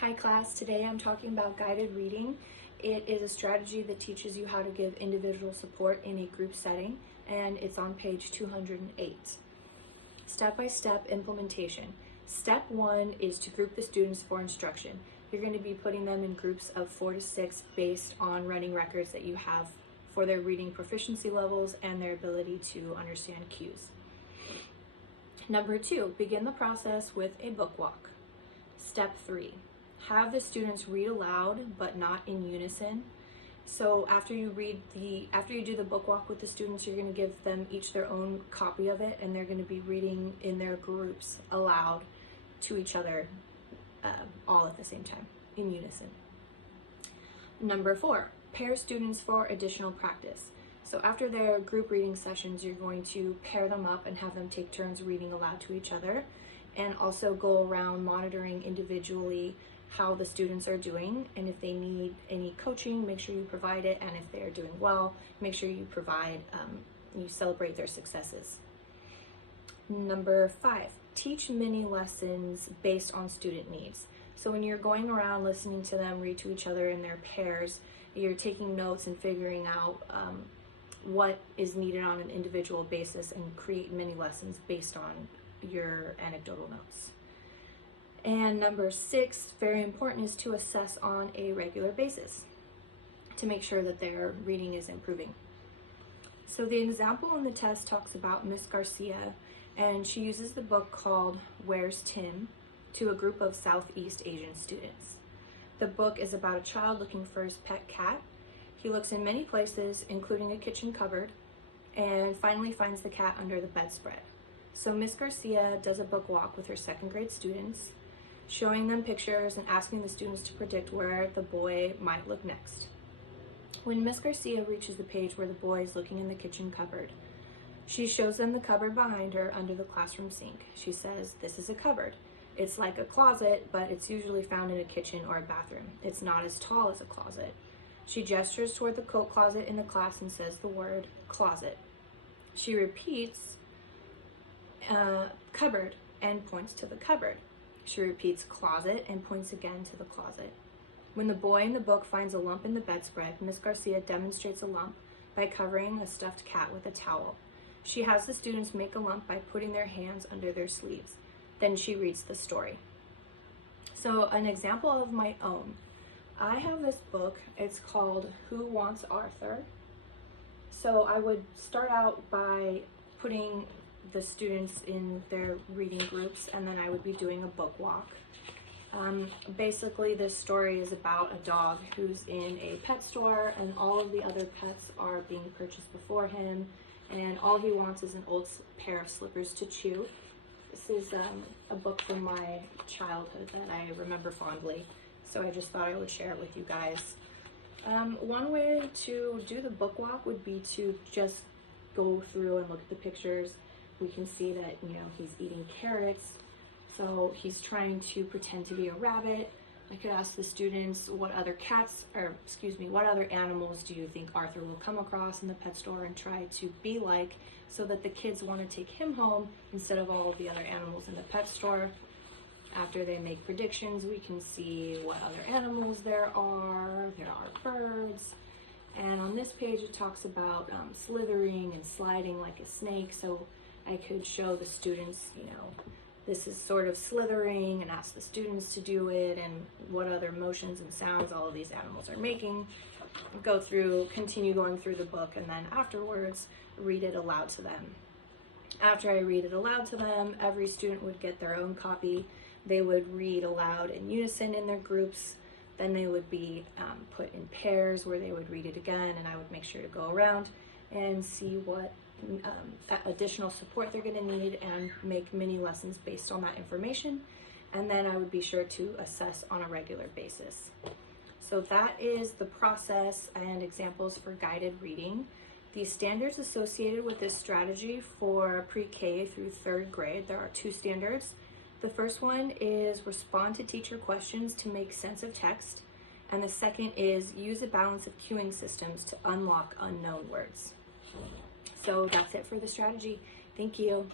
Hi class, today I'm talking about guided reading. It is a strategy that teaches you how to give individual support in a group setting, and it's on page 208. Step-by-step implementation. Step 1 is to group the students for instruction. You're going to be putting them in groups of 4 to 6 based on running records that you have for their reading proficiency levels and their ability to understand cues. Number 2, begin the process with a book walk. Step 3, have the students read aloud but not in unison. So after you do the book walk with the students, you're going to give them each their own copy of it, and they're going to be reading in their groups aloud to each other, all at the same time, in unison. Number 4, pair students for additional practice. So after their group reading sessions, you're going to pair them up and have them take turns reading aloud to each other, and also go around monitoring individually how the students are doing, and if they need any coaching, make sure you provide it, and if they're doing well, make sure you you celebrate their successes. Number 5, teach mini lessons based on student needs. So when you're going around listening to them read to each other in their pairs, you're taking notes and figuring out what is needed on an individual basis, and create mini lessons based on your anecdotal notes. And number 6, very important, is to assess on a regular basis to make sure that their reading is improving. So the example in the test talks about Miss Garcia, and she uses the book called Where's Tim to a group of Southeast Asian students. The book is about a child looking for his pet cat. He looks in many places, including a kitchen cupboard, and finally finds the cat under the bedspread. So Miss Garcia does a book walk with her second grade students, showing them pictures and asking the students to predict where the boy might look next. When Miss Garcia reaches the page where the boy is looking in the kitchen cupboard, she shows them the cupboard behind her under the classroom sink. She says, "This is a cupboard. It's like a closet, but it's usually found in a kitchen or a bathroom. It's not as tall as a closet." She gestures toward the coat closet in the class and says the word closet. She repeats cupboard and points to the cupboard. She repeats closet and points again to the closet. When the boy in the book finds a lump in the bedspread, Miss Garcia demonstrates a lump by covering a stuffed cat with a towel. She has the students make a lump by putting their hands under their sleeves. Then she reads the story. So an example of my own. I have this book, it's called Who Wants Arthur? So I would start out by putting the students in their reading groups, and then I would be doing a book walk. Basically, this story is about a dog who's in a pet store, and all of the other pets are being purchased before him, and all he wants is an old pair of slippers to chew. This is a book from my childhood that I remember fondly, so I just thought I would share it with you guys. One way to do the book walk would be to just go through and look at the pictures. We can see that, he's eating carrots, so he's trying to pretend to be a rabbit. I could ask the students, what other animals do you think Arthur will come across in the pet store and try to be like, so that the kids want to take him home instead of all of the other animals in the pet store. After they make predictions, we can see what other animals there are. There are birds. And on this page, it talks about slithering and sliding like a snake. So I could show the students, this is sort of slithering, and ask the students to do it, and what other motions and sounds all of these animals are making. Continue going through the book, and then afterwards, read it aloud to them. After I read it aloud to them, every student would get their own copy. They would read aloud in unison in their groups. Then they would be put in pairs where they would read it again, and I would make sure to go around and see what additional support they're going to need and make mini lessons based on that information. And then I would be sure to assess on a regular basis. So that is the process and examples for guided reading. The standards associated with this strategy for pre-K through 3rd grade, there are 2 standards. The first one is respond to teacher questions to make sense of text. And the second is use a balance of cueing systems to unlock unknown words. So that's it for the strategy. Thank you.